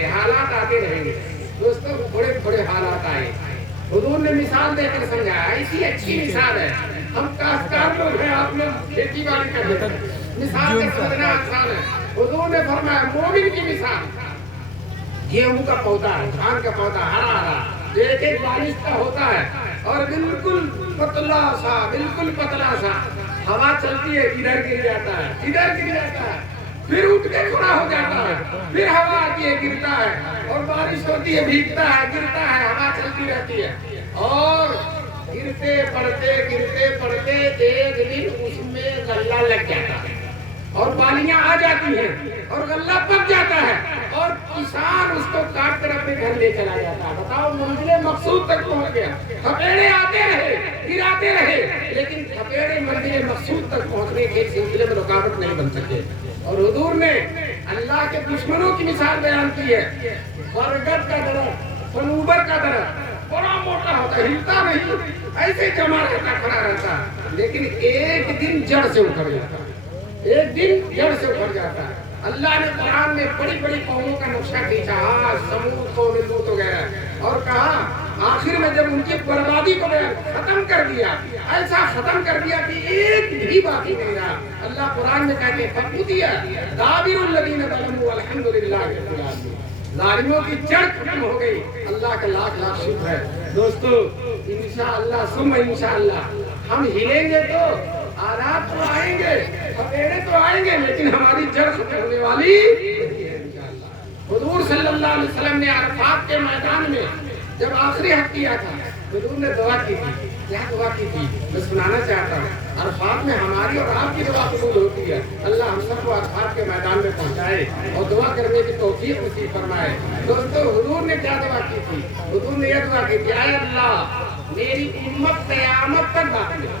گے، حالات آتے رہیں گے دوستوں، بڑے بڑے حالات آئے. حضور نے مثال دے کر سمجھایا، ایسی اچھی مثال ہے. ہم کاشتکار لوگ ہیں، آپ لوگ کھیتی باڑی کرتے ہیں، مثال کا سمجھنا آسان ہے. حضور نے فرمایا مومن کی مثال گیہوں کا پودا ہے، دھان کا پودا ہرا ہرا، ایک ایک بارش کا ہوتا ہے اور بالکل پتلا سا ہوا چلتی ہے، ادھر گر جاتا ہے، ادھر گر جاتا ہے، پھر اٹھ کے کھڑا ہو جاتا ہے، پھر ہوا آتی ہے گرتا ہے، اور بارش ہوتی ہے بھیگتا ہے گرتا ہے، ہوا چلتی رہتی ہے، اور گرتے پڑتے ایک دن اس میں غلہ لگ جاتا ہے اور بالیاں آ جاتی ہیں اور غلہ پک جاتا ہے اور کسان اس کو کاٹ کر اپنے گھر لے چلا جاتا ہے. بتاؤ منزل مقصود تک پہنچ گیا. تھپیڑے آتے رہے، گراتے رہے، لیکن تھپیڑے منزل مقصود تک پہنچنے کے سلسلے میں رکاوٹ نہیں بن سکے. اور حضور نے اللہ کے دشمنوں کی مثال بیان کی ہے. برگد کا درخت، صنوبر کا درخت بڑا موٹا ہوتا ہے، ہلتا نہیں، ایسے جمع رہتا، کھڑا رہتا، لیکن ایک دن جڑ سے اکھڑ جاتا ہے، ایک دن جڑ سے اکھڑ جاتا ہے. اللہ نے قرآن میں بڑی بڑی قوموں کا نقشہ کھینچا، سمود، قوم لوط وغیرہ، اور کہا آخر میں جب ان کی بربادی کو ختم کر دیا، ایسا ختم کر دیا کہ ایک بھی باقی نہیں رہا. اللہ قرآن میں کہتے ہیں فَقُطِعَ دَابِرُ الَّذِينَ ظَلَمُوا وَالْحَمْدُ لِلَّهِ رَبِّ الْعَالَمِينَ. ظالموں کی جڑ ختم ہو گئی. اللہ کا لاکھ لاکھ شکر ہے. دوستو انشاءاللہ ثم انشاءاللہ ہم ہلیں گے تو آلات تو آئیں گے، تھپیڑے تو آئیں گے، لیکن ہماری جڑ ختم ہونے والی نہیں ہے انشاءاللہ. حضور صلی اللہ علیہ وسلم نے عرفات کے میدان میں جب آخری حج کیا تھا، حضور نے دعا کی تھی. کیا دعا کی تھی میں سنانا چاہتا ہوں. عرفات میں ہماری اور آپ کی دعا قبول ہوتی ہے. اللہ ہم سب کو عرفات کے میدان میں پہنچائے اور دعا کرنے کی توفیق نصیب فرمائے. دوستو حضور نے کیا دعا کی تھی؟ حضور نے یہ دعا کی تھی، اے اللہ میری امت قیامت تک باقی ہے.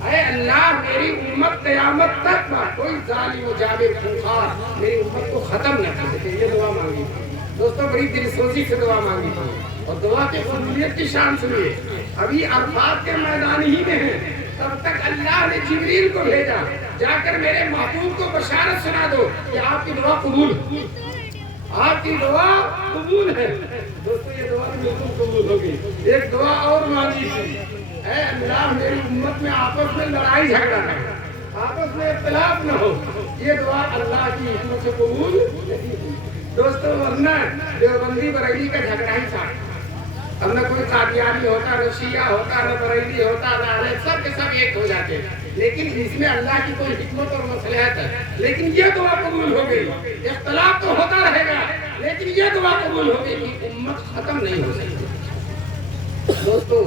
اے اللہ میری امت قیامت تک کوئی ظالم و جابر خونخوار میری امت کو ختم نہ کر سکے. یہ دعا مانگی تھی دوستو، بڑی دل سوزی سے دعا مانگی تھی. اور دعا کی قبولیت کی شان سنیے. ابھی عرفات کے میدان ہی میں ہیں، تب تک اللہ نے جبریل کو بھیجا، جا کر میرے محبوب کو بشارت سنا دو کہ آپ کی دعا قبول ہے، آپ کی دعا قبول ہے. دوستو یہ دعا بالکل قبول ہوگی. ایک دعا اور مانگی تھی، اے اللہ میری امت میں آپس میں لڑائی جھگڑا نہ ہو، آپس میں اختلاف نہ ہو. یہ دعا اللہ کی حکمت سے قبول نہیں ہوئی. دوستو ورنہ دیوبندی بریلی کا جھگڑا ہی تھا. اب نہ کوئی قادیانی ہوتا، نہ شیعہ ہوتا، نہ بریلی ہوتا، نہ اہل، سب کے سب ایک ہو جاتے. لیکن اس میں اللہ کی کوئی حکمت اور مصلحت ہے. لیکن یہ دعا قبول ہو گئی. اختلاف تو ہوتا رہے گا لیکن یہ دعا قبول ہو گئی کہ امت ختم نہیں ہو سکتی. دوستو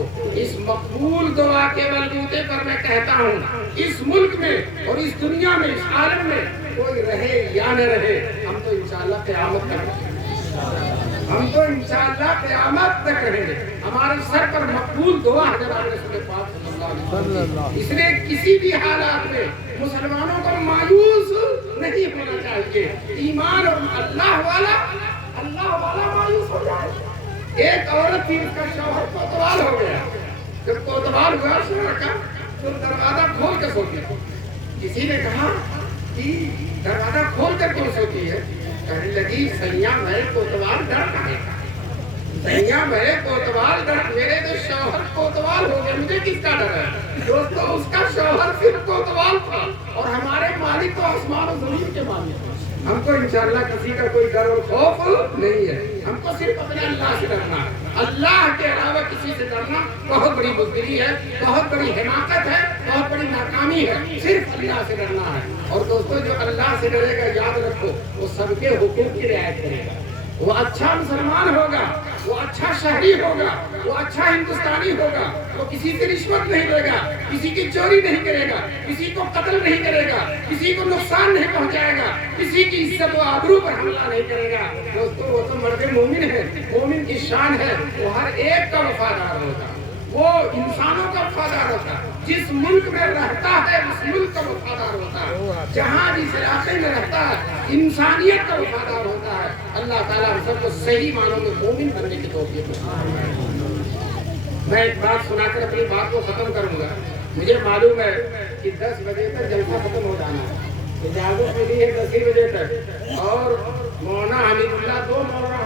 اس مقبول دعا کے بلبوتے پر میں کہتا ہوں، اس ملک میں اور اس دنیا میں، اس عالم میں کوئی رہے یا نہ رہے، ہم تو انشاءاللہ قیامت تک رہیں گے. ہم تو انشاءاللہ قیامت تک رہیں گے. ہمارے سر پر مقبول دعا حضرت رسول پاک صلی اللہ علیہ وسلم. اس لیے کسی بھی حالات میں مسلمانوں کو مایوس نہیں ہونا چاہیے. ایمان اور اللہ والا مایوس ہو جائے. ایک عورت تھی، اس کا شوہر کوتوال ہو گیا. جب کوتوال ہوا شوہر کا تو دروازہ کھول کے سوتی ہے. کسی نے کہا کہ دروازہ کھول کر کیوں سوتی ہے؟ کہنے لگی سیاں میں کوتوال ڈر رہے گا، سیاں میں کوتوال ڈر، میرے تو شوہر کوتوال ہو گئے، مجھے کس کا ڈر ہے؟ دوستو اس کا شوہر صرف کوتوال تھا اور ہمارے مالک تو آسمان و زمین کے مالک. ہم کو انشاءاللہ کسی کا کوئی ڈر اور خوف نہیں ہے. ہم کو صرف اپنے اللہ سے ڈرنا ہے. اللہ کے علاوہ کسی سے ڈرنا بہت بڑی بزدلی ہے، بہت بڑی حماقت ہے، بہت بڑی ناکامی ہے. صرف اللہ سے ڈرنا ہے. اور دوستو جو اللہ سے ڈرے گا یاد رکھو وہ سب کے حقوق کی رعایت کرے گا. وہ اچھا مسلمان ہوگا، وہ اچھا شہری ہوگا، وہ اچھا ہندوستانی ہوگا. وہ کسی سے رشوت نہیں لے گا، کسی کی چوری نہیں کرے گا، کسی کو قتل نہیں کرے گا، کسی کو نقصان نہیں پہنچائے گا، کسی کی عزت و آبرو پر حملہ نہیں کرے گا. دوستو وہ تو مرد مومن ہے. مومن کی شان ہے وہ ہر ایک کا وفادار ہوگا، وہ انسانوں کا وفادار ہوتا ہے. جس ملک میں رہتا ہے اس ملک کا وفادار ہوتا ہے. جہاں جس علاقے میں رہتا ہے انسانیت کا وفادار ہوتا ہے. اللہ تعالیٰ ہم سب کو صحیح معنوں میں مومن بننے کی توفیق دے. میں ایک بات سنا کر اپنی بات کو ختم کروں گا. مجھے معلوم ہے کہ 10 بجے تک جلسہ ختم ہو جانا ہے. اجازت ملی ہے 10 بجے تک. اور مولانا حمید اللہ، 2 مولانا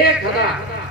1000।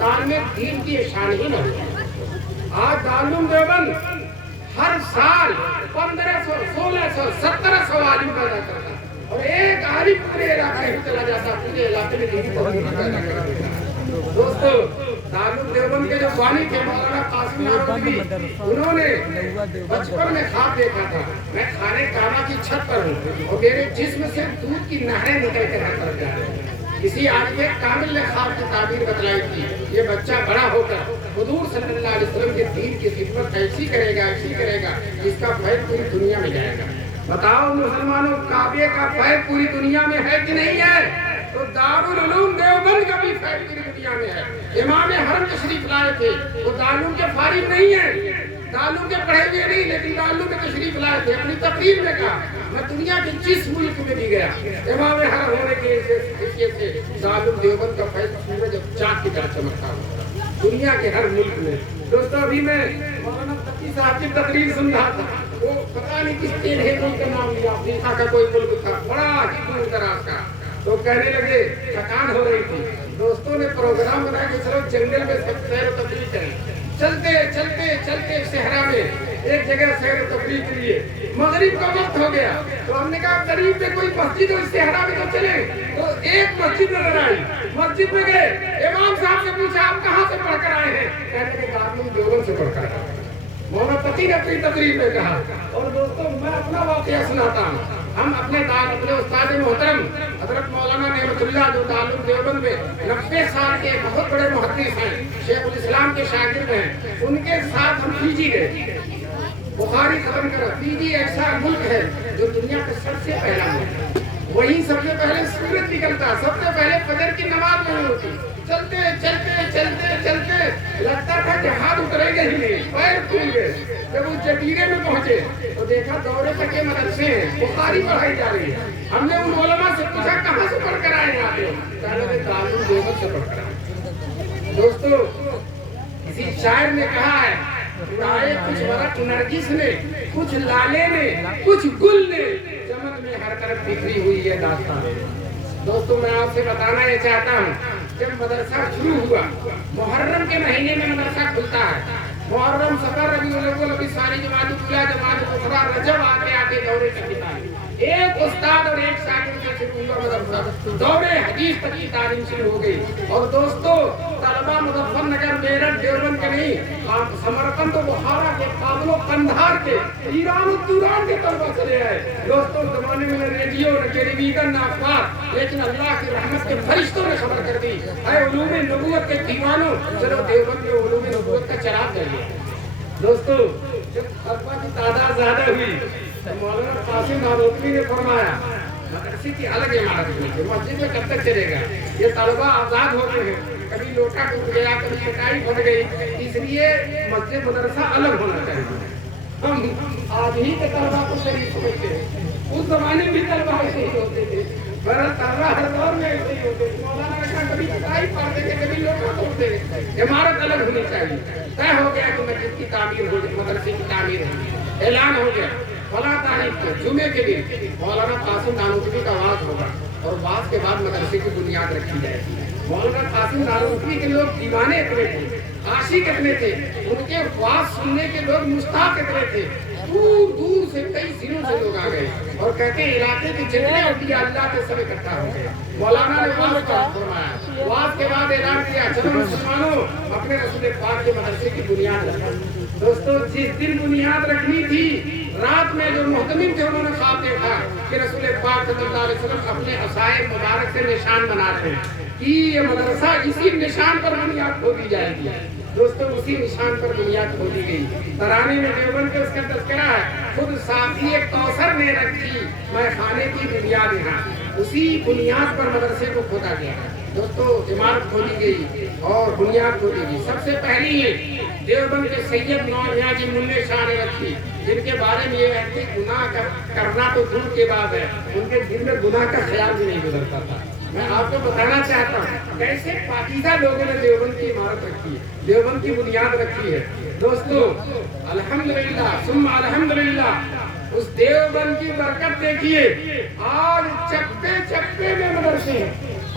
ہندوستان میں دین کی شان ہی نہ ہوتی۔ آج دارالعلوم دیوبند ہر سال 1500 1600 1700 عالم پیدا کرتا اور ایک عالم پورے علاقے میں چلا جاتا، پورے علاقے میں دینی تبدیلی پیدا کر دیتا۔ دوستو دارالعلوم دیوبند کے جو بانی تھے مولانا قاسم نانوتوی، انہوں نے بچپن میں خواب دیکھا تھا میں خانے کعبہ کی چھت پر ہوں اور میرے جسم سے دودھ کی نہریں نکل کر ہر طرف جا رہی ہیں۔ کسی عالم کامل نے خواب کی تعبیر بتلائی تھی، یہ بچہ بڑا ہو کر حضور صلی اللہ علیہ وسلم کے دین کی خدمت ایسی کرے گا جس کا فیض پوری دنیا میں جائے گا۔ بتاؤ مسلمانوں، کعبے کا فیض پوری دنیا میں ہے کہ نہیں ہے؟ تو دارالعلوم دیوبند کا بھی فیض پوری دنیا میں ہے۔ امام حرم تشریف لائے تھے، وہ دارالعلوم کے فارغ نہیں ہیں، دارالعلوم کے پڑھے ہوئے نہیں، لیکن دارالعلوم میں تشریف لائے تھے۔ اپنی تقریر میں کہا میں دنیا کے جس ملک میں بھی گیا امام حرم ہونے کی حیثیت سے دارالعلوم دیوبند کا فیض سورج اب چاند کی طرح چمکتا ہوں دنیا کے ہر ملک میں۔ دوستو ابھی میں مولانا تقی صاحب کی تقریر سن رہا تھا، وہ پتہ نہیں کس تیرے ملک کا نام لیا، افریقہ کا کوئی ملک تھا بڑا ہی دور دراز کا، تو کہنے لگے تھکان ہو رہی تھی، دوستوں نے پروگرام بنایا کہ چلو جنگل میں سیر و تفریح کریں۔ چلتے چلتے چلتے صحرا میں ایک جگہ سیر و تفریح کے لیے مغرب کا وقت ہو گیا، تو ہم نے کہا قریب میں کوئی مسجد اور صحرا میں تو چلے، تو ایک مسجد نظر آئی، مسجد میں گئے، امام صاحب سے پوچھا آپ کہاں سے پڑھ کر آئے ہیں؟ کہنے لگے دارالعلوم دیوبند سے پڑھ کر آئے۔ مولانا تقی نے اپنی تقریر میں کہا، اور دوستوں میں اپنا واقعہ سناتا ہوں، ہم اپنے استاد محترم حضرت مولانا نعمت اللہ جو دارالعلوم دیوبند میں 90 سال کے بہت بڑے محدث ہیں، شیخ الاسلام کے شاگرد ہیں، ان کے ساتھ ہم فیجی گئے، بخاری ختم کر۔ فیجی ایسا ملک ہے جو دنیا کا سب سے پہلا ملک ہے، وہیں سب سے پہلے سورج نکلتا، سب سے پہلے فجر کی نماز نہیں ہوتی۔ چلتے چلتے چلتے چلتے لگتا تھا جہاز اترے گا ہی نہیں، پیر پھول گئے۔ جب اس جزیرے میں پہنچے تو دیکھا دورے تک کے مدرسے ہیں، بخاری پڑھائی جا رہی ہے۔ ہم نے ان علماء سے پوچھا کہاں سے پڑھ کر آئے آپ؟ کہنے لگے دارالعلوم دیوبند سے پڑھ کر آئے۔ دوستو کسی شاعر نے کہا ہے اڑائے کچھ ورق نرگس نے، کچھ لالے نے، کچھ گل نے، چمن میں ہر طرف بکھری ہوئی ہے داستان۔ دوستو میں آپ سے بتانا یہ چاہتا ہوں، جب مدرسہ شروع ہوا محرم کے مہینے میں مدرسہ کھلتا ہے، محرم صفر ربیع الاول ابھی ساری جماعت اولیاء جماعت اخرى رجب آتے آتے دورے تک کتاب، ایک استاد اور ایک شاگرد سے شروع ہوا مدرسہ، دورے حدیث تک کی تعلیم شروع ہو گئی۔ اور دوستو طلبہ مظفر نگر میرٹھ دیوبند کے نہیں، سمرقند و بخارا کے، کابل و قندھار کے، ایران و توران کے طلبہ چلے آئے۔ دوستو زمانے میں نہ ریڈیو نہ ٹیلی ویژن نہ اخبار، لیکن اللہ کی رحمت کے فرشتوں نے خبر کر دی، اے علوم نبوت کے دیوانوں چلو دیوبند کے علوم نبوت کا چراغ جلائے۔ دوستو جب طلبہ کی تعداد زیادہ ہوئی تو مولانا قاسم نانوتوی نے فرمایا مدرسے کی الگ عمارت ہوئی ہے، مسجد میں کب تک چلے گا؟ یہ طلبہ آزاد ہوتے ہیں، کبھی لوٹا ٹوٹ گیا، کبھی چٹائی پھٹ گئی، اس لیے مسجد مدرسہ الگ ہونا چاہیے۔ ہم آج ہی کے طلبہ کو شریف سمجھتے ہیں، اس زمانے میں بھی طلبہ ایسے ہی ہوتے تھے، طلبہ ہر دور میں ایسے ہی ہوتے تھے۔ مولانا کا کبھی چٹائی پھاڑتے تھے، کبھی لوٹا ٹوٹتے تھے، عمارت الگ ہونی چاہیے۔ طے ہو گیا کہ مسجد کی تعمیر ہوگی، مدرسے کی تعمیر ہوگی، اعلان ہو گیا فلاں تاریخ کو جمعے کے دن مولانا قاسم نانوتوی کا وعظ ہوگا اور وعظ کے بعد مدرسے کی بنیاد رکھی جائے گی۔ مولانا قاسم نانوتوی کے لوگ دیوانے اتنے تھے، عاشق اتنے تھے، ان کے وعظ سننے کے لوگ مشتاق اتنے تھے، دور دور سے کئی ضلعوں سے لوگ آ گئے اور کہتے ہیں علاقے کے جتنے اولیاء اللہ کے سب اکٹھا ہو گئے۔ مولانا نے وعظ کا فرمایا، وعظ کے بعد اعلان کیا چلو مسلمانوں اپنے رسول پاک کے مدرسے کی بنیاد رکھو۔ دوستو جس دن بنیاد رکھنی تھی، رات میں جو محتمم تھے انہوں نے خواب دیکھا کہ رسول پاک صلی اللہ علیہ وسلم اپنے عصائے مبارک سے نشان بناتے ہیں کہ یہ مدرسہ اسی نشان پر بنیاد کھودی جائے گی۔ دوستو اسی نشان پر بنیاد کھودی گئی۔ ترانے میں دیوبند کے اس کا تذکرہ ہے، خود صافی کوثر نے رکھی میں خانے کی بنیاد یہاں، اسی بنیاد پر مدرسے کو کھودا گیا۔ دوستو عمارت کھودی گئی اور بنیاد کھودی گئی۔ سب سے پہلی یہ دیوبند کے سید نوریاں جی ملے شاہ نے رکھی، جن کے بارے میں یہ ہے کہ گناہ کرنا تو دور کے بعد ہے، ان کے دل میں گناہ کا خیال بھی نہیں گزرتا تھا۔ میں آپ کو بتانا چاہتا ہوں کیسے پاکیزہ لوگوں نے دیوبند کی عمارت رکھی ہے، دیوبند کی بنیاد رکھی ہے۔ دوستو الحمدللہ ثم الحمدللہ اس دیوبند کی برکت دیکھیے، آج چپے چپے میں مدرسے ہیں،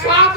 7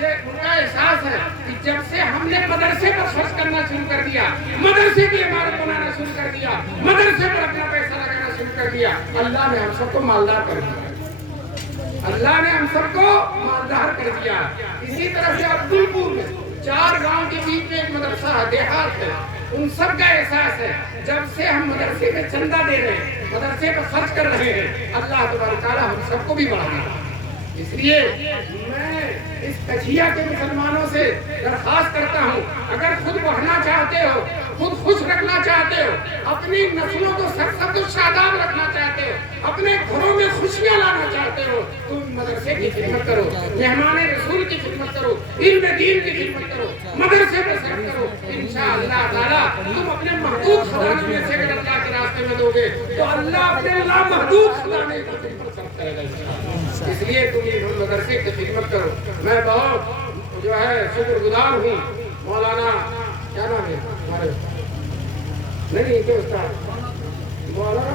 یہ ان کا احساس ہے کہ جب سے ہم نے مدرسے پر خرچ کرنا شروع کر دیا، مدرسے کی عمارت بنانا شروع کر دیا، مدرسے پر اپنا پیسہ لگانا شروع کر دیا، اللہ نے ہم سب کو مالدار کر دیا، اللہ نے ہم سب کو مالدار کر دیا۔ اسی طرح سے عبدل پور میں 4 گاؤں کے بیچ میں ایک مدرسہ ہے، دیہات ہے، ان سب کا احساس ہے جب سے ہم مدرسے میں چندہ دے رہے ہیں، مدرسے پر خرچ کر رہے ہیں، اللہ تبارک تعالیٰ ہم سب کو بھی بڑھانا ہے۔ اس لیے میں اس کچھیا کے مسلمانوں سے درخواست کرتا ہوں، اگر خود بڑھنا چاہتے ہو، خود خوش رکھنا چاہتے ہو، اپنی نسلوں کو سرسبز و شاداب رکھنا چاہتے ہو، اپنے گھروں میں خوشیاں لانا چاہتے ہو، تم مدرسے کی خدمت کرو، مہمان رسول کی خدمت کرو، علم دین کی خدمت کرو، مدرسے پر صرف کرو، انشاءاللہ تعالیٰ تم اپنے محدود خزانے میں سے اگر اللہ کے راستے میں دو گے تو اللہ اپنے لامحدود خزانے کو تم پر صرف کرے گا۔ اس لیے تم یہ مدرسے کی خدمت کرو۔ میں بہت جو ہے شکر گزار ہوں مولانا کیا نام ہے ہمارے نہیں کیا استاد مولانا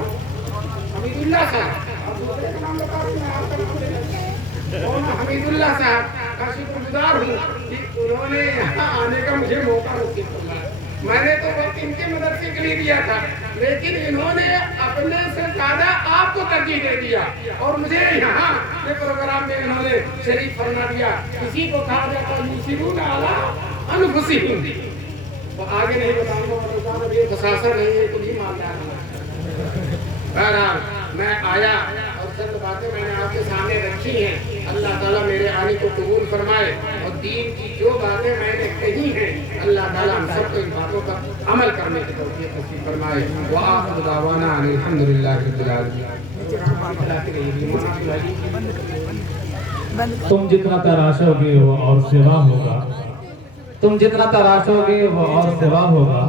حمید اللہ صاحب، آپ دوسرے کا نام بتا رہے ہیں، آپ کا نام لے مولانا حمید اللہ صاحب کا شکر گزار ہوں کہ انہوں نے یہاں آنے کا مجھے موقع نصیب کرنا۔ میں نے تو وقت ان کے مدرسے کے لیے دیا تھا، لیکن انہوں نے اپنے سے زیادہ آپ کو ترجیح دے دیا اور مجھے یہاں کے پروگرام میں انہوں نے شریک فرما دیا۔ کسی کو کہا جاتا یوسرون علی انفسہم، وہ آگے نہیں بتاؤں گا، اب یہ خصاصہ نہیں ہے، تم ہی مالدار ہو۔ بہرحال میں آیا اور چند باتیں میں نے آپ کے سامنے رکھی ہیں، اللہ تعالیٰ میرے آنے کو قبول فرمائے اور دین کی جو باتیں میں نے کہی ہیں اللہ تعالیٰ ہم سب کو ان باتوں پر عمل کرنے کی توفیق نصیب فرمائے۔ وآخر دعوانا ان الحمدللہ رب العالمین۔ تم جتنا تراشو گے وہ اور سوا ہوگا، تم جتنا تراشو گے وہ اور سوا ہوگا۔